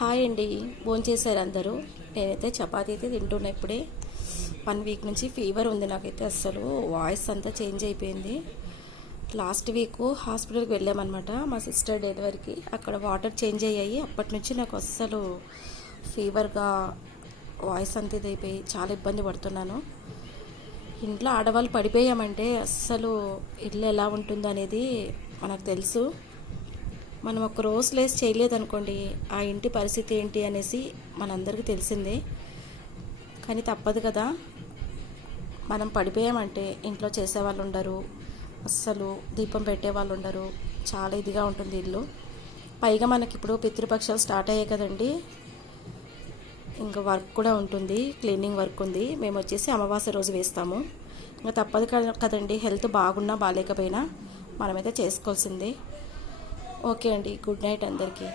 Hi అండి. భోంచేశారు అందరూ. నేనైతే చపాతీ అయితే తింటున్నా ఇప్పుడే. వన్ వీక్ నుంచి ఫీవర్ ఉంది నాకైతే అస్సలు. వాయిస్ అంతా చేంజ్ అయిపోయింది. లాస్ట్ వీక్ హాస్పిటల్కి వెళ్ళామన్నమాట మా సిస్టర్ డెలివరీకి. అక్కడ వాటర్ చేంజ్ అయ్యాయి. అప్పటి నుంచి నాకు అస్సలు ఫీవర్గా వాయిస్ అంతా ఇదైపోయి చాలా ఇబ్బంది పడుతున్నాను. ఇంట్లో ఆడవాళ్ళు పడిపోయామంటే అస్సలు ఇల్లు ఎలా ఉంటుందనేది మనకు తెలుసు. మనం ఒక రోజు లేసి చేయలేదనుకోండి ఆ ఇంటి పరిస్థితి ఏంటి అనేసి మనందరికీ తెలిసిందే. కానీ తప్పదు కదా. మనం పడిపోయామంటే ఇంట్లో చేసేవాళ్ళు ఉండరు అస్సలు దీపం పెట్టే వాళ్ళు ఉండరు చాలా ఇదిగా ఉంటుంది ఇల్లు. పైగా మనకి ఇప్పుడు పితృపక్షాలు స్టార్ట్ అయ్యాయి కదండి. ఇంకా వర్క్ కూడా ఉంటుంది. క్లీనింగ్ వర్క్ ఉంది. మేము వచ్చేసి అమావాస్య రోజు వేస్తాము. ఇంకా తప్పదు కదా- కదండి. హెల్త్ బాగున్నా బాగాలేకపోయినా మనమైతే చేసుకోవాల్సిందే. ఓకే అండి గుడ్ నైట్ అందరికీ.